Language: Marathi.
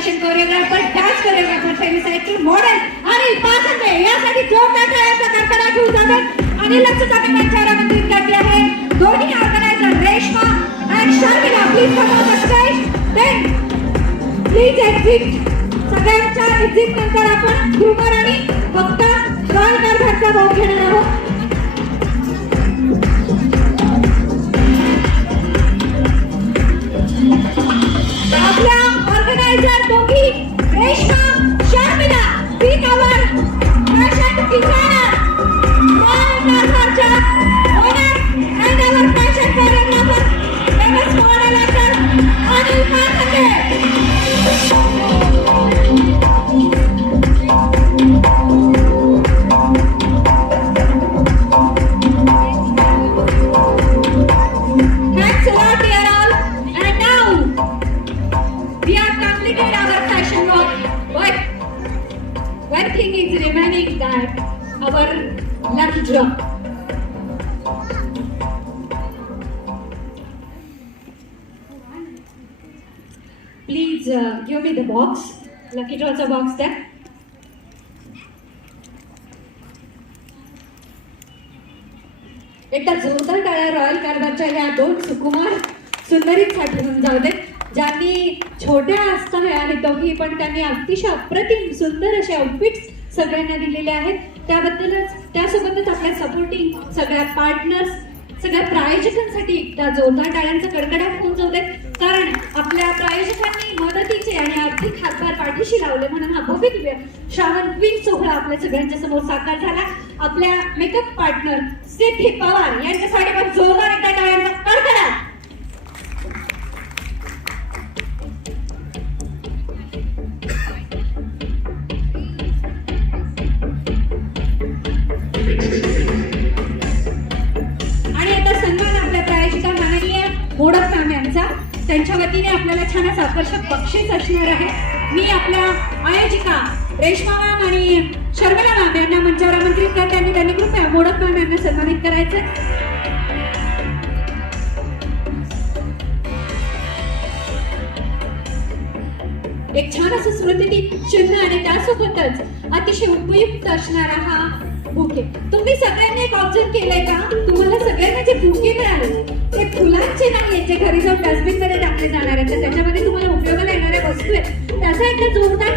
Fashion choreographer, dance choreographer, famous actor, model आणि पाचंबे यासाठी जोरदार टाळ्यांचा कडकडाट होऊ जावेत आणि लक्षच आम्ही मंचावर आमंत्रित करते आहे दोन्ही organiser Reshma and Sharmila. Please come on the stage. Then please exit. सगळ्यांच्या एक्झिट नंतर आपण ह्युमर आणि फक्त रॉयल कारभारचा भाग घेणार आहोत. आपल्या ऑर्गनायझर दोघी Reshma Sharmila speak our fashion designer royal कारभारच्या owner and our fashion choreographer famous model actor Anil Pathke. One thing is remaining, that our lucky draw. Please give me the box, lucky drawचा box there. एकदा जोरदार टाळ्या रॉयल कारभारच्या या दोन सुकुमार सुंदरींसाठी होऊन जाऊ दे, ज्यांनी छोट्या असताना आणि दोघी पण त्यांनी अतिशय अप्रतिम सुंदर असे आउटफिट्स सगळ्यांना दिलेले आहेत. त्याबद्दलच त्यासोबतच आपल्या सपोर्टिंग सगळ्या पार्टनर्स, सगळ्या प्रायोजकांसाठी एकदा जोरदार टाळ्यांचा कडकडाट होऊन जाऊ दे, कारण आपल्या प्रायोजकांनी मदतीचे आणि आर्थिक हातभार पाठीशी लावले म्हणून हा भव्य श्रावण क्वीन सोहळा आपल्या सगळ्यांच्या समोर साकार झाला. आपल्या मेकअप पार्टनर सिद्धी पवार यांच्यासाठी पण जोरदार एकदा टाळ्यांचा कडकडाट. मोडक मॅम यांचा, त्यांच्या वतीने आपल्याला छान असं आकर्षक बक्षीस असणार आहे. मी आपल्या आयोजिका रेश्मा मॅम आणि शर्मिला मॅम यांना मंचावर आमंत्रित करते आणि त्यांनी कृपया मोडक मॅम यांना सन्मानित करायचं. एक छान असं स्मृती चिन्ह आणि त्यासोबतच अतिशय उपयुक्त असणारा हा बुके. तुम्ही सगळ्यांनी एक ऑब्झर्व केलंय का, तुम्हाला सगळ्यांना जे बुके मिळाले ते फुलांचे नाहीये जे घरी जाऊन डस्टबिन मध्ये टाकले जाणार आहेत, तर त्याच्यामध्ये तुम्हाला उपयोगाला येणाऱ्या वस्तू आहेत. त्याचा एकदा जोरदार